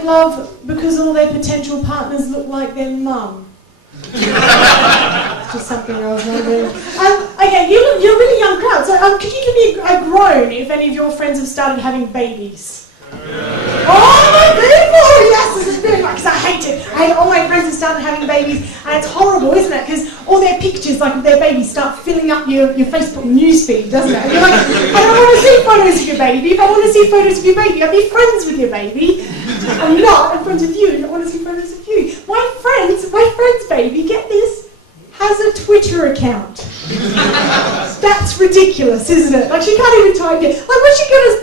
with love because all their potential partners look like their mum. It's just something I was wondering. Okay, you're a really young crowd, so could you give me a groan if any of your friends have started having babies? Oh my people! Yes, this is really because I hate it. All my friends have started having babies, and it's horrible, isn't it? Because all their pictures, like of their babies, start filling up your Facebook newsfeed, doesn't it? And you're like, I don't want to see photos of your baby. If I want to see photos of your baby, I'll be friends with your baby. I'm not. I'm friends with you. I don't want to see photos of you. My friend's baby, get this, has a Twitter account. That's ridiculous, isn't it? Like she can't even type it. Like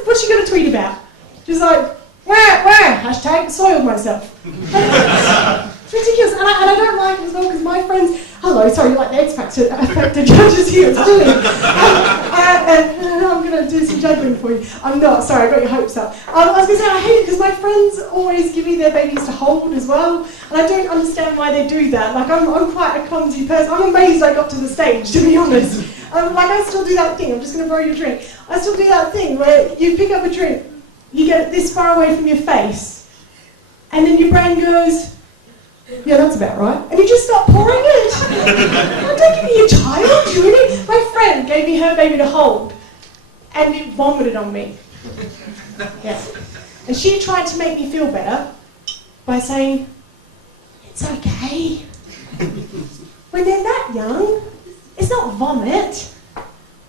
what's she gonna tweet about? She's like, where? Hashtag soiled myself. It's ridiculous, and I don't like it as well because my friends. Hello, sorry, you're like the X Factor judges here. It's brilliant. I'm going to do some juggling for you. I'm not. Sorry, I got your hopes up. I was going to say I hate it because my friends always give me their babies to hold as well, and I don't understand why they do that. Like I'm quite a clumsy person. I'm amazed I got to the stage, to be honest. Like I still do that thing. I'm just going to borrow your drink. I still do that thing where you pick up a drink. You get it this far away from your face, and then your brain goes, yeah, that's about right, and you just start pouring it. Don't give me your child, Judy. My friend gave me her baby to hold, and it vomited on me. Yeah. And she tried to make me feel better by saying, it's okay. When they're that young, it's not vomit,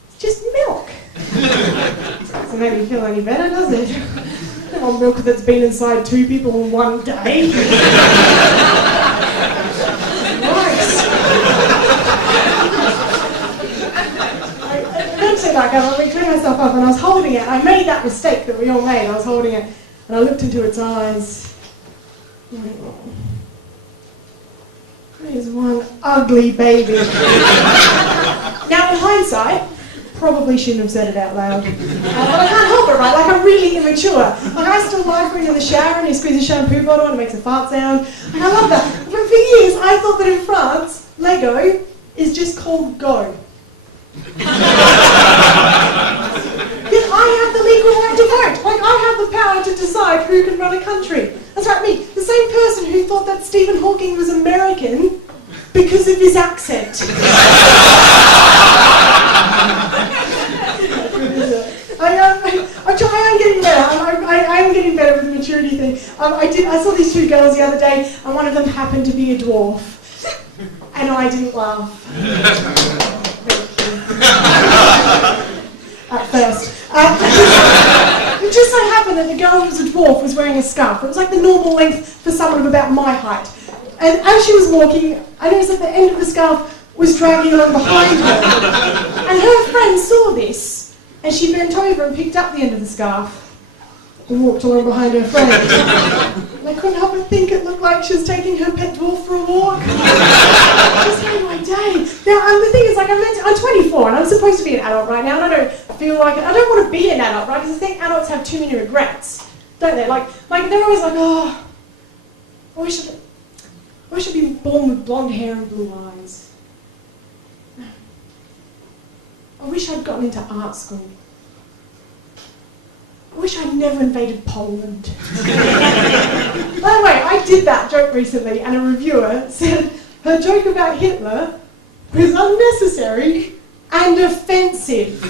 it's just milk. Doesn't make me feel any better, does it? I don't want milk that's been inside 2 people in one day. Eventually, I cleaned myself up and I was holding it. I made that mistake that we all made. I was holding it and I looked into its eyes. There's one ugly baby. Now, in hindsight, probably shouldn't have said it out loud. But I can't help it, right? Like, I'm really immature. Like, I still like when you're in the shower and you squeeze a shampoo bottle and it makes a fart sound. And I love that. But for years, I thought that in France, Lego is just called Go. Because I have the legal right to vote. Like, I have the power to decide who can run a country. That's right, me. The same person who thought that Stephen Hawking was American because of his accent. I am getting better. I am getting better with the maturity thing. I saw these 2 girls the other day, and one of them happened to be a dwarf, and I didn't laugh. At first. It just so happened that the girl who was a dwarf was wearing a scarf. It was like the normal length for someone of about my height. And as she was walking, I noticed that the end of the scarf was dragging along behind her. And her friend saw this. And she bent over and picked up the end of the scarf and walked along behind her friend. And I couldn't help but think it looked like she was taking her pet dwarf for a walk. It just made my day. Now, the thing is, like, I'm 24 and I'm supposed to be an adult right now, and I don't feel like it. I don't want to be an adult, right? Because I think adults have too many regrets, don't they? Like they're always like, oh, I wish I'd been born with blonde hair and blue eyes. I wish I'd gotten into art school. I wish I'd never invaded Poland. By the way, I did that joke recently, and a reviewer said her joke about Hitler was unnecessary and offensive.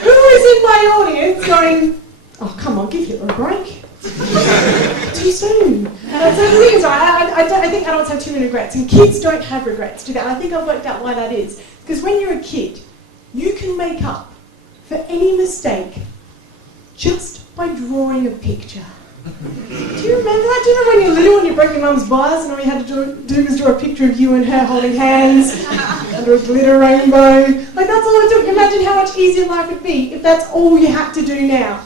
Who is in my audience going, oh, come on, give Hitler a break? Too soon. So the thing is, I think adults have too many regrets, and kids don't have regrets, do they? And I think I've worked out why that is. Because when you're a kid, you can make up for any mistake just by drawing a picture. Do you remember that? Do you remember when you were little and you broke your mum's vase and all you had to do was draw a picture of you and her holding hands under a glitter rainbow? Like, that's all it took. Imagine how much easier life would be if that's all you had to do now.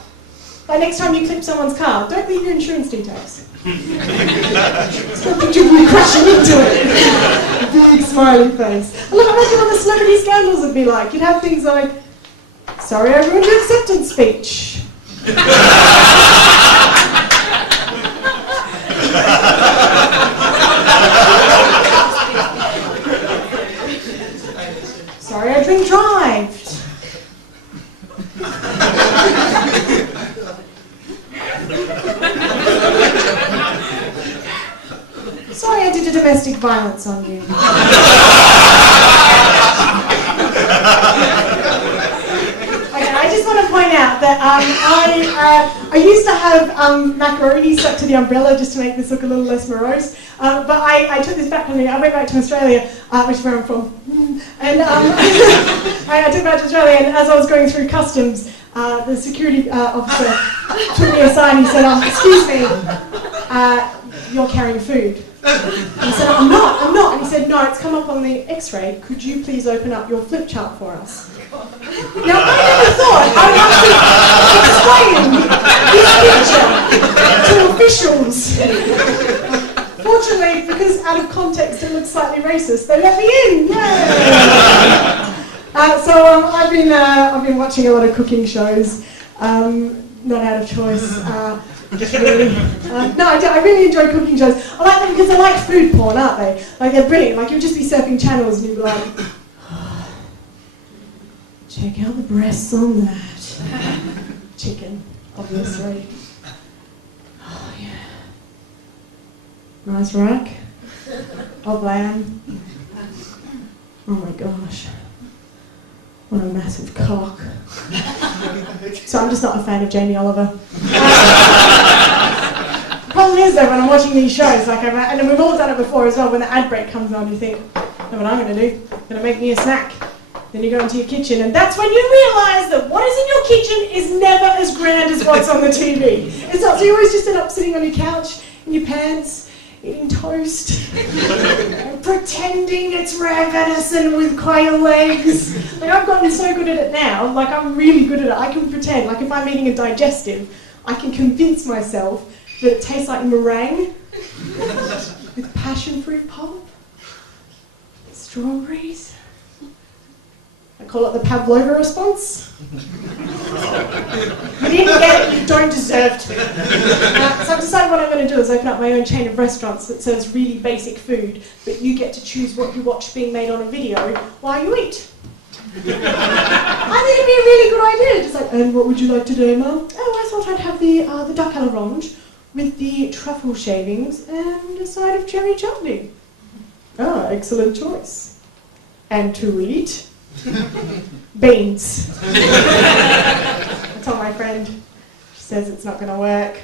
Like, next time you clip someone's car, don't leave your insurance details. It's got a picture of you crashing into it. A big smiley face. And look, imagine what the celebrity scandals would be like. You'd have things like, sorry I ruined your acceptance speech. Sorry I drink drive. percentage of domestic violence on you? I just want to point out that I used to have macaroni stuck to the umbrella just to make this look a little less morose. But I took this back on me. I went back to Australia, which is where I'm from. And I took it back to Australia, and as I was going through customs, the security officer took me aside and he said, excuse me, you're carrying food. And I said, I'm not. And he said, no, it's come up on the x-ray. Could you please open up your flip chart for us? Now, I never thought I would have to explain this picture to officials. Fortunately, because out of context it looks slightly racist, they let me in. Yay! I've been watching a lot of cooking shows, not out of choice. Really. No, I really enjoy cooking shows. I like them because they're like food porn, aren't they? Like, they're brilliant. Like, you'll just be surfing channels and you'll be like, check out the breasts on that. Chicken, obviously. Oh, yeah. Nice rack of lamb. Oh my gosh. What a massive cock. So I'm just not a fan of Jamie Oliver. Problem is though, when I'm watching these shows, like and we've all done it before as well, when the ad break comes on, you think, know what I'm going to do? I'm going to make me a snack. Then you go into your kitchen, and that's when you realise that what is in your kitchen is never as grand as what's on the TV. It's not, so you always just end up sitting on your couch, in your pants, eating toast, and pretending it's rare venison with quail legs. Like, I've gotten so good at it now, like I'm really good at it. I can pretend, like if I'm eating a digestive, I can convince myself that it tastes like meringue with passion fruit pulp, strawberries. I call it the Pavlova response. You didn't get it, you don't deserve to. So I've decided what I'm going to do is open up my own chain of restaurants that serves really basic food, but you get to choose what you watch being made on a video while you eat. I think it'd be a really good idea. Just like, and what would you like today, Mum? Oh, I thought I'd have the duck à l'orange with the truffle shavings and a side of cherry chutney. Ah, excellent choice. And to eat? Beans. I told my friend, she says it's not going to work.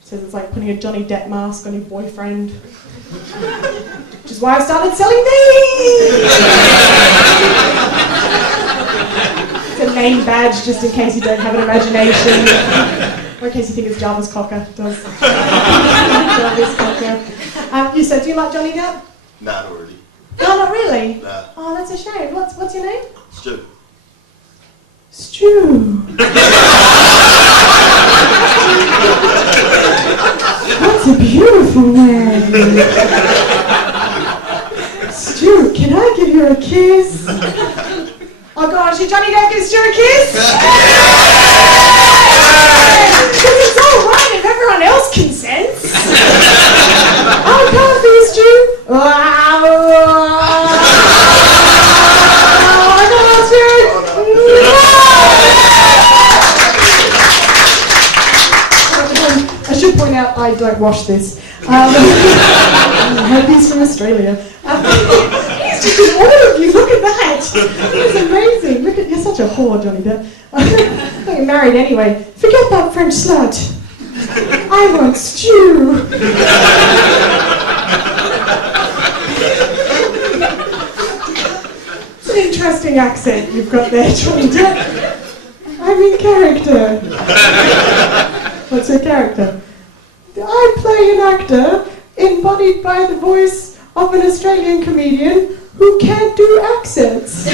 She says it's like putting a Johnny Depp mask on your boyfriend. Which is why I started selling beans! It's a name badge just in case you don't have an imagination. Or in case you think it's Jarvis Cocker. It does. Jarvis Cocker. You said, do you like Johnny Depp? Nah, not really. No, not really? Nah. Oh, that's a shame. What's your name? Stu. Stu. That's a beautiful name. Stu, can I give you a kiss? Oh gosh, did Johnny Depp give Stu a kiss? Because it's all right if everyone else consents. Oh, come on, Stu. I should point out I don't wash this. I hope he's from Australia. He's just in all of you. Look at that. It's amazing. Look at, you're such a whore, Johnny Depp. You're married anyway. Forget that French slut. I want stew. It's an interesting accent you've got there, Johnny Depp. I'm in character. What's your character? I play an actor embodied by the voice of an Australian comedian who can't do accents.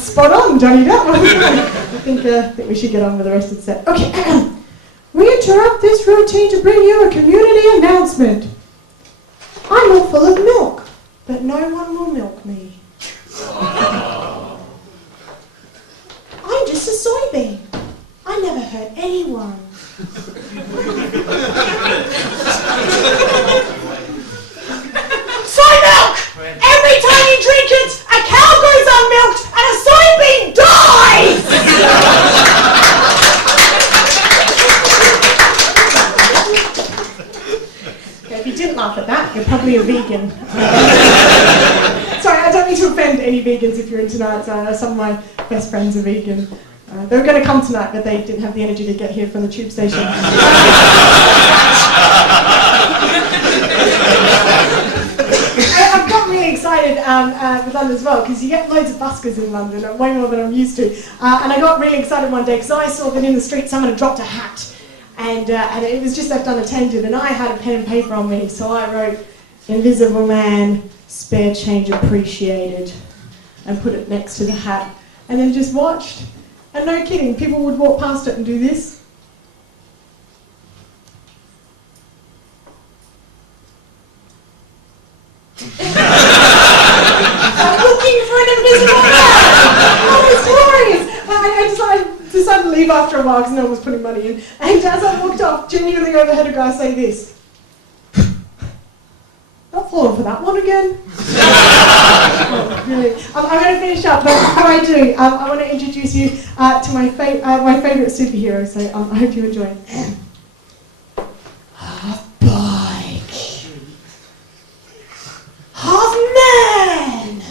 Spot on, Johnny Depp. I think we should get on with the rest of the set. Okay, we interrupt this routine to bring you a community announcement. I'm all full of milk, but no one will milk me. I'm just a soybean. I never hurt anyone. Soy milk! Every time you drink it, a cow goes unmilked and a soybean dies! Okay, if you didn't laugh at that. You're probably a vegan. Sorry, I don't mean to offend any vegans if you're in tonight. Some of my best friends are vegan. They were going to come tonight, but they didn't have the energy to get here from the tube station. I've got really excited with London as well, because you get loads of buskers in London, way more than I'm used to. And I got really excited one day because I saw that in the street someone had dropped a hat. And it was just left unattended, and I had a pen and paper on me, so I wrote, "Invisible man, spare change appreciated," and put it next to the hat, and then just watched. And no kidding, people would walk past it and do this. I'm looking for an invisible man! Oh, it's glorious! I decided to leave after a while because no one was putting money in. And as I walked off, genuinely overheard a guy say this. Not falling for that one again. Oh, really. I'm going to finish up, but before I do, I want to introduce you to my favourite superhero, so I hope you enjoy it. Half bike. Half man.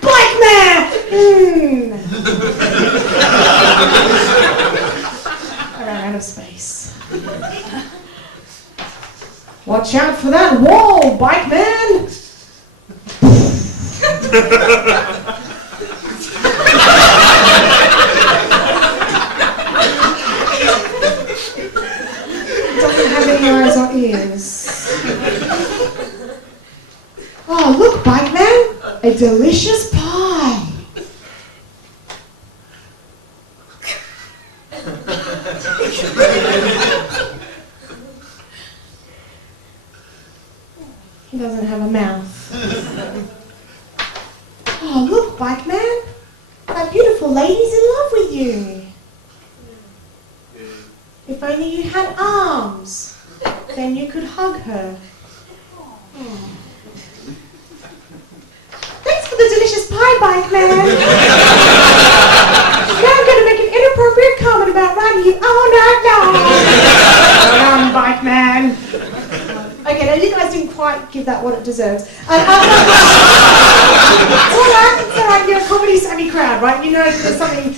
Bike man. I ran out of space. Watch out for that wall, bike man! Doesn't have any eyes or ears. Oh, look, bike man! A delicious pie! He doesn't have a mouth. Oh, look, bike man. That beautiful lady's in love with you. If only you had arms, then you could hug her. Oh. Thanks for the delicious pie, bike man. Now I'm going to make an inappropriate comment about riding you all night long. Bike man. Okay, now you guys didn't quite give that what it deserves. It's all right, you're a comedy savvy crowd, right? You know there's something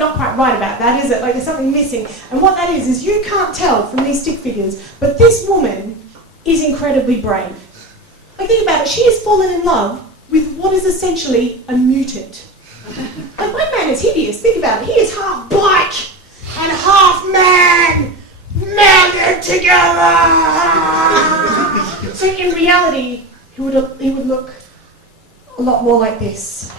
not quite right about that, is it? Like there's something missing. And what that is you can't tell from these stick figures, but this woman is incredibly brave. Like think about it, she has fallen in love with what is essentially a mutant. Like my man is hideous, think about it, he is half bike and half man! Melded together! So in reality, he would look a lot more like this.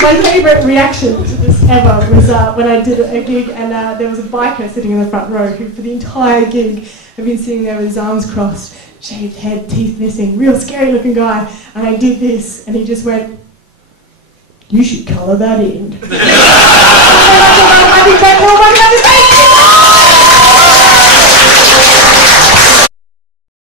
My favourite reaction to this ever was when I did a gig and there was a biker sitting in the front row who for the entire gig had been sitting there with his arms crossed, shaved head, teeth missing, real scary looking guy, and I did this and he just went, "You should colour that in." I think that nobody understands.